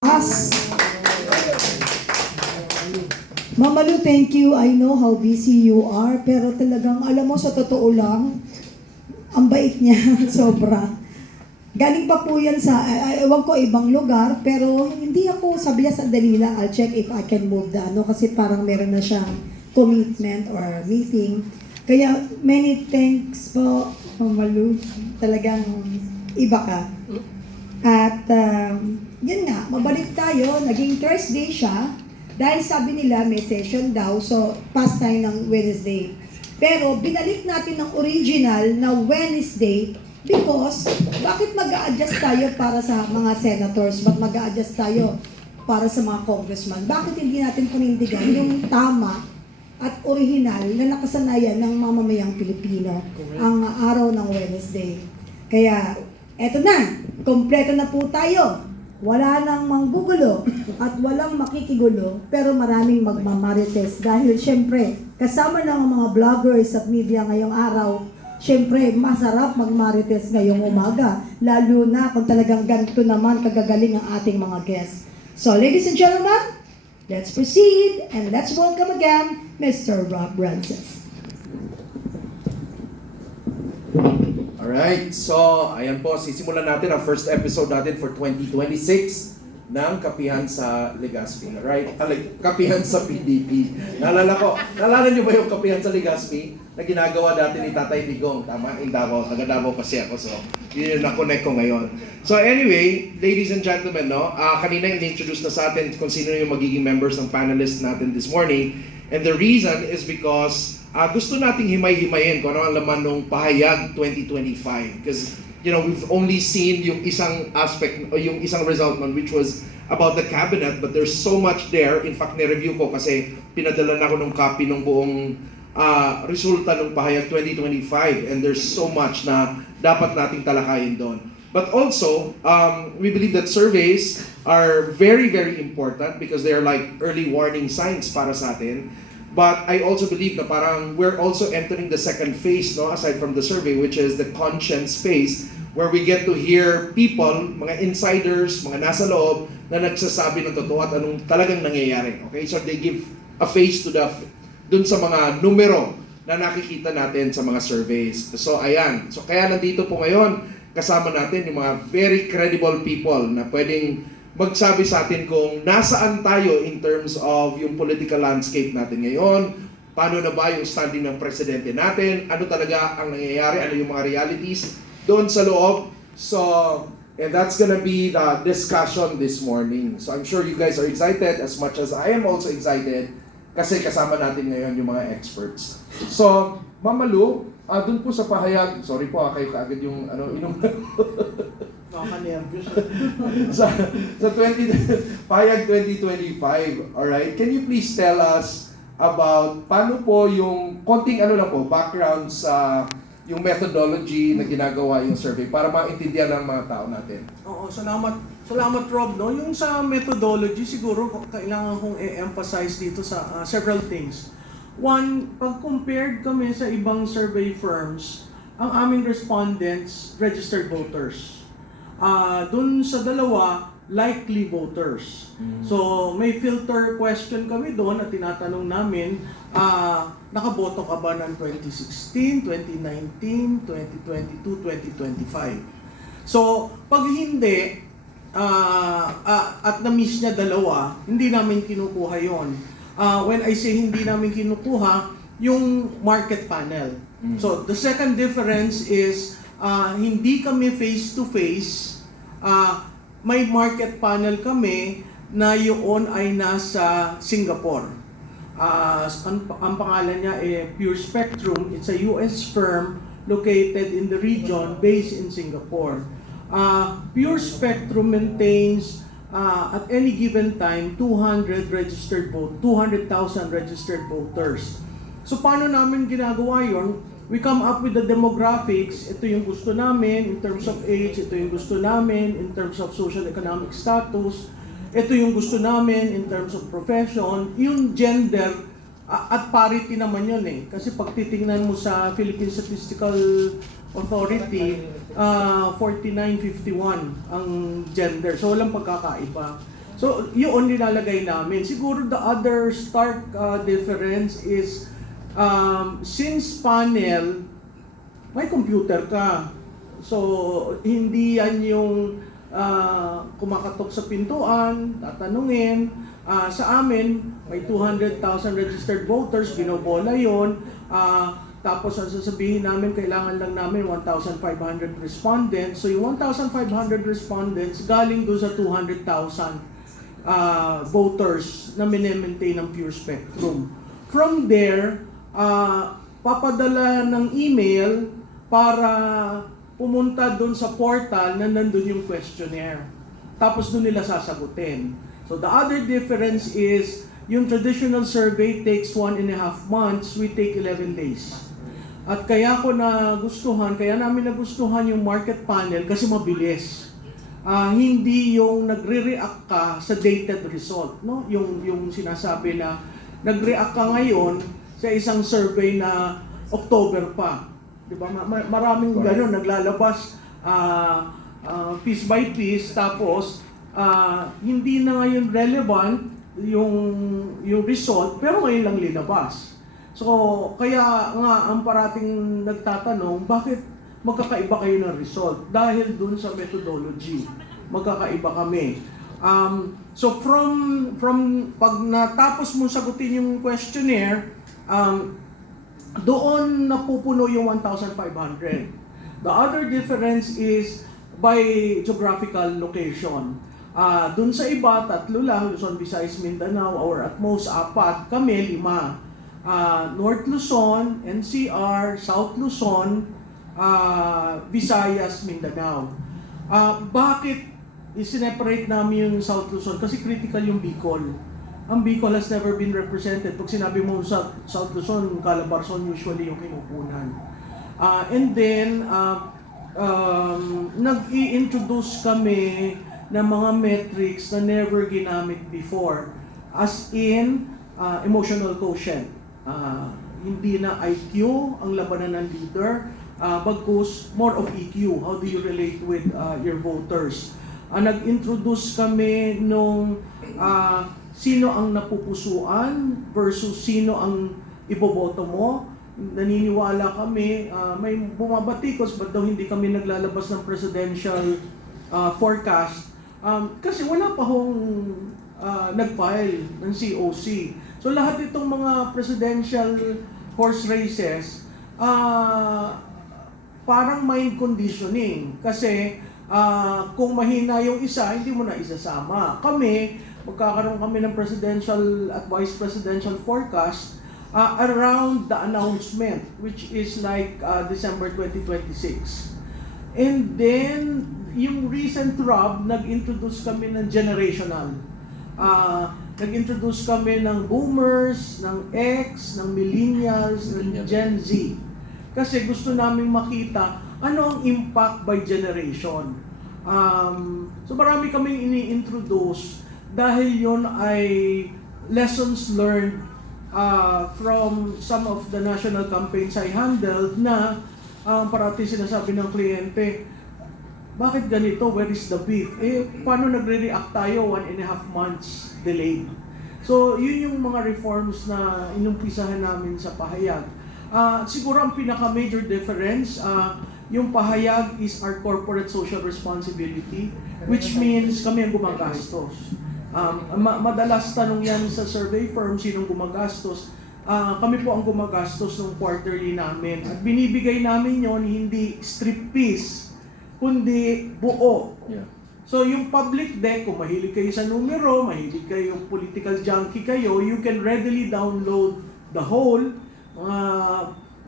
Us. Mama Lu, thank you. I know how busy you are, pero talagang alam mo, sa totoo lang, ang bait niya, sobra. Galing pa po yan sa, ewan ko, ibang lugar, pero hindi ako, sabi niya, sandali lang, I'll check if I can move the ano, kasi parang meron na siyang commitment or meeting. Kaya, many thanks po, Mama Lu. Talagang iba ka. At, yun nga, mabalik tayo, naging Thursday siya, dahil sabi nila may session daw, so past tayo ng Wednesday. Pero binalik natin ng original na Wednesday because bakit mag-a-adjust tayo para sa mga senators? Bakit mag-a-adjust tayo para sa mga congressman? Bakit hindi natin panindigan yung tama at original na nakasanayan ng mamamayang Pilipino ang araw ng Wednesday? Kaya, eto na, kompleto na po tayo. Wala nang manggugulo at walang makikigulo, pero maraming magmamarites dahil syempre, kasama ng mga vloggers at media ngayong araw, syempre, masarap magmarites ngayong umaga, lalo na kung talagang ganito naman kagagaling ang ating mga guests. So, ladies and gentlemen, let's proceed and let's welcome again Mr. Rob Rances. Alright, so ayan po, sisimulan natin ang first episode natin for 2026 ng Kapihan sa Legazpi. Alright, Kapihan sa PDP. Naalala niyo ba yung Kapihan sa Legazpi na ginagawa dati ni Tatay Digong? Tama, in Davao, taga Davao kasi ako, so yun yung na-connect ko ngayon. So anyway, ladies and gentlemen, no, kanina in-introduce na sa atin kung sino yung magiging members ng panelists natin this morning. And the reason is because gusto nating himay-himayin kung ano ang laman ng pahayag 2025. Because, you know, we've only seen yung isang aspect, o yung isang result nun, which was about the cabinet, but there's so much there. In fact, nireview ko kasi pinadala na ako ng copy ng buong resulta ng pahayag 2025. And there's so much na dapat nating talakayin doon. But also, we believe that surveys are very, very important because they're like early warning signs para sa atin. But I also believe na parang we're also entering the second phase, no, aside from the survey, which is the conscience phase, where we get to hear people, mga insiders, mga nasa loob, na nagsasabi ng totoo at anong talagang nangyayari. Okay, so they give a face to dun sa mga numero na nakikita natin sa mga surveys. So ayan, so kaya nandito po ngayon, kasama natin yung mga very credible people na pwedeng magsabi sa atin kung nasaan tayo in terms of yung political landscape natin ngayon, paano na ba yung standing ng presidente natin, ano talaga ang nangyayari, ano yung mga realities doon sa loob. So, and that's gonna be the discussion this morning. So I'm sure you guys are excited as much as I am also excited kasi kasama natin ngayon yung mga experts. So, Mama Lu, dun po sa pahayag, sorry po kayo kaagad yung inom Nakaka-nervous. sa pahayag 2025, alright? Can you please tell us about paano po yung konting background sa yung methodology na ginagawa yung survey para maintindihan ng mga tao natin? Oo, salamat Rob, no? Yung sa methodology, siguro kailangan kong i-emphasize dito sa several things. One, pag compared kami sa ibang survey firms, ang aming respondents, registered voters. Dun sa dalawa, likely voters. So, may filter question kami doon at tinatanong namin, nakaboto ka ba ng 2016, 2019, 2022, 2025? So, pag hindi, at na-miss niya dalawa, hindi namin kinukuha yon. When I say hindi namin kinukuha, yung market panel. So, the second difference is, hindi kami face-to-face, may market panel kami na yun ay nasa Singapore. Ang pangalan niya ay Pure Spectrum. It's a US firm located in the region based in Singapore. Pure Spectrum maintains at any given time 200,000 registered voters. So paano namin ginagawa yon? We come up with the demographics. Ito yung gusto namin in terms of age, ito yung gusto namin in terms of social economic status, ito yung gusto namin in terms of profession, yung gender, at parity naman yun eh. Kasi pag titingnan mo sa Philippine Statistical Authority, 49-51 ang gender. So walang pagkakaiba. So, yun nilalagay namin. Siguro the other stark difference is since panel, may computer ka. So, hindi yan yung kumakatok sa pintuan, tatanungin. Sa amin, may 200,000 registered voters, binobola yun. Tapos ang sasabihin namin, kailangan lang namin 1,500 respondents. So yung 1,500 respondents galing doon sa 200,000 voters na minemaintain ng Pure Spectrum. From there, papadala ng email para pumunta doon sa portal na nandun yung questionnaire. Tapos doon nila sasagutin. So the other difference is, yung traditional survey takes 1.5 months, we take 11 days. At kaya namin nagustuhan yung market panel kasi mabilis. Hindi yung nagre-react ka sa dated result, no? Yung sinasabi na nag-react ka ngayon sa isang survey na October pa. 'Di ba? Maraming gano'n naglalabas piece by piece, tapos hindi na ngayon relevant yung result, pero ngayon lang linabas. So, kaya nga ang parating nagtatanong, bakit magkakaiba kayo ng result? Dahil dun sa methodology, magkakaiba kami. So from pag natapos mo sagutin yung questionnaire, doon napupuno yung 1,500. The other difference is by geographical location. Doon sa iba, 3 lang, Luzon, Visayas, Mindanao, or at most 4, kami 5. North Luzon, NCR, South Luzon, Visayas, Mindanao. Bakit isineparate namin yung South Luzon? Kasi critical yung Bicol. Ang Bicol has never been represented. Pag sinabi mo sa South Luzon, Calabarzon usually yung kinukunan. And then, nag-i-introduce kami ng mga metrics na never ginamit before. As in, emotional quotient. Hindi na IQ ang labanan ng leader, bagkus more of EQ. How do you relate with your voters? Nag-introduce kami nung sino ang napupusuan versus sino ang iboboto mo. Naniniwala kami, may bumabatikos, ba't daw hindi kami naglalabas ng presidential forecast? Kasi wala pa hong nag-file ng COC. So lahat itong mga presidential horse races, parang mind conditioning. Kasi kung mahina yung isa, hindi mo na isasama. Kami, magkakaroon kami ng presidential at vice presidential forecast around the announcement, which is like December 2026. And then, yung recent ROB, nag-introduce kami ng generational. Nag-introduce kami ng boomers, ng X, ng millennials, ng Gen Z. Kasi gusto namin makita ano ang impact by generation. So marami kaming ini-introduce dahil yon ay lessons learned from some of the national campaigns I handled na parati sinasabi ng kliyente, bakit ganito? Where is the beef? Paano nagre-react tayo 1.5 months delayed? So, yun yung mga reforms na inumpisahan namin sa pahayag. Siguro ang pinaka-major difference, yung pahayag is our corporate social responsibility, which means kami ang gumagastos. Madalas tanong yan sa survey firm, sinong gumagastos. Kami po ang gumagastos ng quarterly namin. At binibigay namin yon hindi strip piece, kundi buo. Yeah. So yung public deck, kung mahilig kayo sa numero, mahilig kayo, political junkie kayo, you can readily download the whole,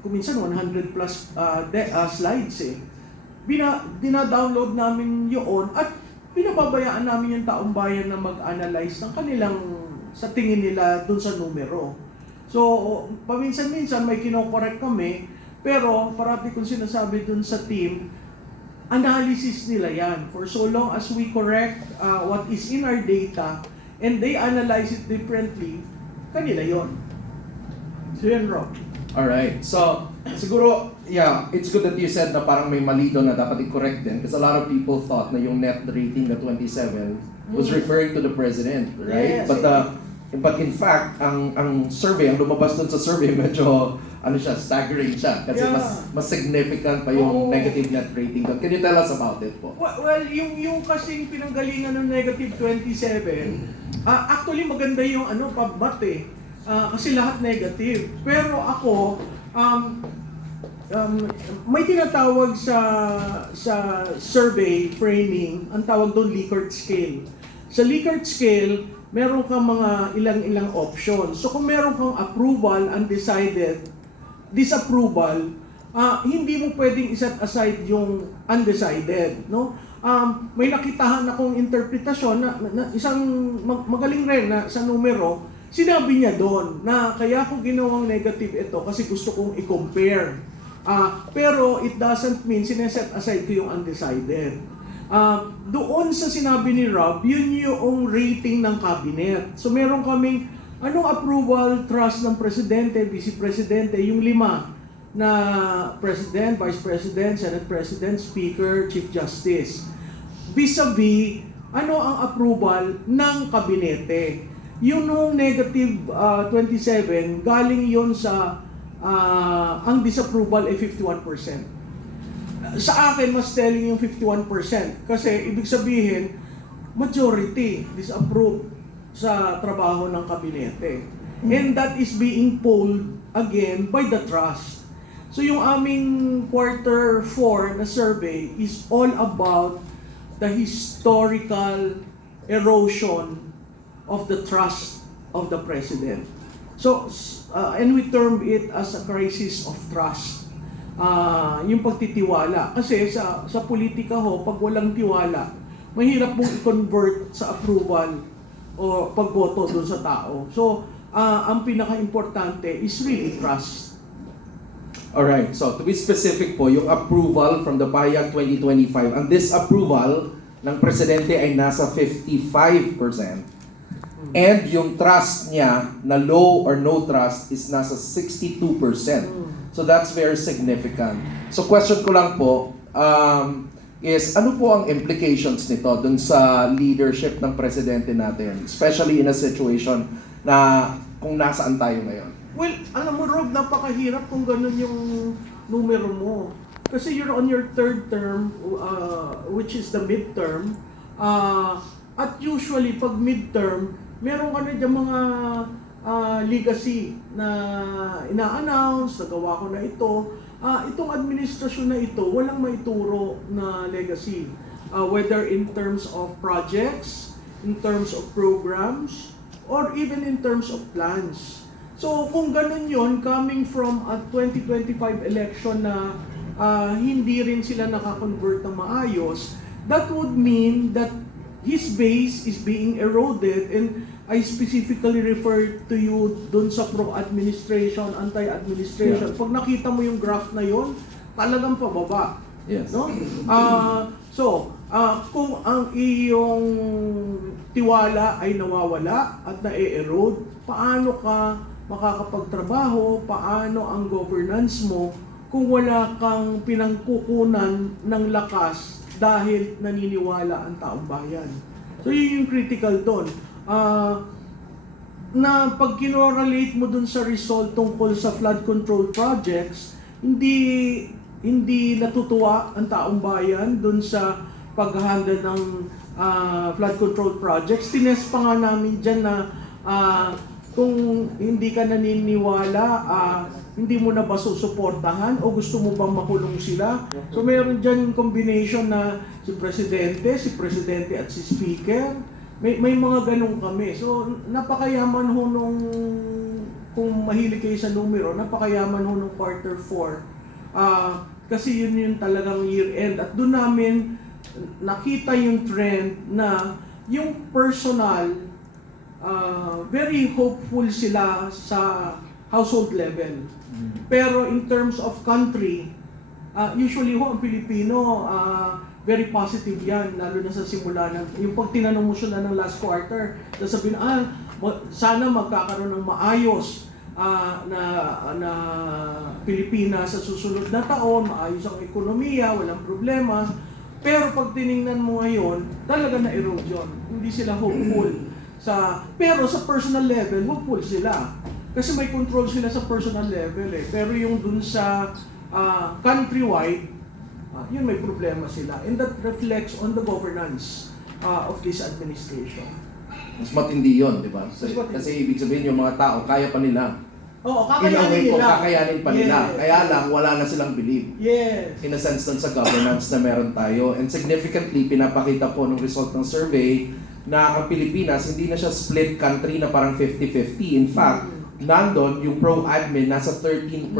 kung minsan 100 plus slides eh. Dina-download namin yun at pinababayaan namin yung taong bayan na mag-analyze ng kanilang, sa tingin nila dun sa numero. So, paminsan-minsan may kinokorek kami, pero parati kong sinasabi dun sa team, analysis nila yan. For so long as we correct what is in our data and they analyze it differently, kanila yon. So yan, Rob. Alright, so siguro, yeah, it's good that you said na parang may mali doon na dapat i-correct din because a lot of people thought na yung net rating na 27 was referring to the president, right? Yes. But in fact, ang survey, ang lumabas dun sa survey, medyo staggering siya kasi Yeah. mas significant pa yung Oo. negative net rating doon. Can you tell us about it po? Well, yung kasing pinanggalingan ng negative 27, actually maganda yung PubMat eh. Kasi lahat negative. Pero ako, may tinatawag sa survey framing, ang tawag doon Likert scale. Sa Likert scale, meron kang mga ilang options. So kung meron kang approval, undecided, disapproval, hindi mo pwedeng iset aside yung undecided, no? May nakitahan akong interpretasyon na isang magaling rin na sa numero, sinabi niya doon na kaya ko ginawang negative ito kasi gusto kong i-compare. Pero it doesn't mean sineset aside ko yung undecided. Doon sa sinabi ni Rob, yun yung rating ng cabinet. So meron kaming anong approval, trust ng presidente, vice presidente, yung 5 na president, vice president, senate president, speaker, chief justice. Vis-a-vis, ano ang approval ng kabinete. Yung nung negative 27, galing yon sa ang disapproval ay 51%. Sa akin, mas telling yung 51%. Kasi ibig sabihin, majority disapprove sa trabaho ng kabinete. And that is being polled again by the trust. So yung aming quarter 4 na survey is all about the historical erosion of the trust of the president. So, and we term it as a crisis of trust. Yung pagtitiwala. Kasi sa politika ho, pag walang tiwala, mahirap mong i-convert sa approval o pagboto doon sa tao. So, ang pinaka-importante is really trust. Alright, so to be specific po, yung approval from the Pahayag 2025, ang disapproval ng presidente ay nasa 55%. And yung trust niya na low or no trust is nasa 62%. So that's very significant. So question ko lang po, is ano po ang implications nito dun sa leadership ng presidente natin? Especially in a situation na kung nasaan tayo ngayon. Well, alam mo Rob, napakahirap kung ganun yung numero mo. Kasi you're on your third term, which is the midterm. At usually, pag midterm, meron ka na dyan mga legacy na ina-announce, nagawa ko na ito. Itong administrasyon na ito, walang maituro na legacy. Whether in terms of projects, in terms of programs, or even in terms of plans. So kung ganun yon, coming from a 2025 election na hindi rin sila nakakonvert ng maayos, that would mean that his base is being eroded, and I specifically refer to you dun sa pro-administration, anti-administration. Yeah. Pag nakita mo yung graph na yon, talagang pababa. Yes. No? Kung ang iyong tiwala ay nawawala at na-erode, paano ka makakapagtrabaho, paano ang governance mo kung wala kang pinangkukunan ng lakas dahil naniniwala ang taong bayan. So yun yung critical doon. Na pag kinorelate mo dun sa result tungkol sa flood control projects, hindi natutuwa ang taong bayan dun sa pag-handle ng flood control projects. Tinest pa nga namin dyan na kung hindi ka naniniwala, hindi mo na ba susuportahan o gusto mo bang makulong sila? So mayroon dyan combination na si Presidente at si Speaker. May mga ganun kami. So napakayaman ho nung, kung mahilig kayo sa numero, napakayaman ho nung quarter 4. Kasi yun yung talagang year end. At doon namin nakita yung trend na yung personal, very hopeful sila sa household level. Pero in terms of country, usually ho ang Pilipino, very positive yan, lalo na sa simula ng, yung pag tinanong mo siya na ng last quarter, sasabihin, sana magkakaroon ng maayos na Pilipinas sa susunod na taon, maayos ang ekonomiya, walang problema. Pero pag tiningnan mo ngayon, talaga na-erode yun. Hindi sila hopeful. Pero sa personal level, hopeful sila. Kasi may control sila sa personal level eh. Pero yung dun sa countrywide, yun may problema sila. And that reflects on the governance of this administration. Mas matindi yun, di ba? Mas matindi. Kasi ibig sabihin yung mga tao, kaya pa nila. Oo, In a way kakayanin po, nila. kakayanin pa nila. Yes. Kaya lang, wala na silang belief. Yes. In a sense dun sa governance na meron tayo. And significantly, pinapakita po ng result ng survey na ang Pilipinas, hindi na siya split country na parang 50-50. In fact, nandun yung pro-admin, nasa 13%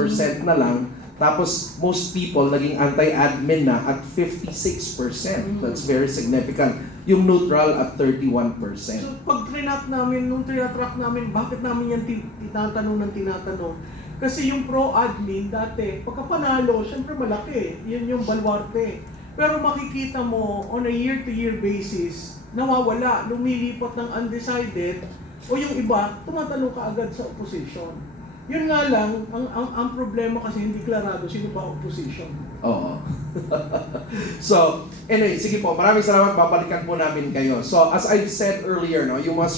na lang. Tapos, most people naging anti-admin na at 56%. That's very significant. Yung neutral at 31%. So pag nung trinatrack namin, bakit namin yan tinatanong ng tinatanong? Kasi yung pro-admin dati, pagka panalo, syempre malaki. Yun yung baluarte. Pero makikita mo, on a year-to-year basis, nawawala, lumilipat ng undecided, o yung iba, tumatanong ka agad sa opposition. Yun nga lang, ang problema kasi hindi klarado sino ba opposition. Oo. So, anyway, sige po, maraming salamat. Babalikan po namin kayo. So, as I've said earlier, no, yung mga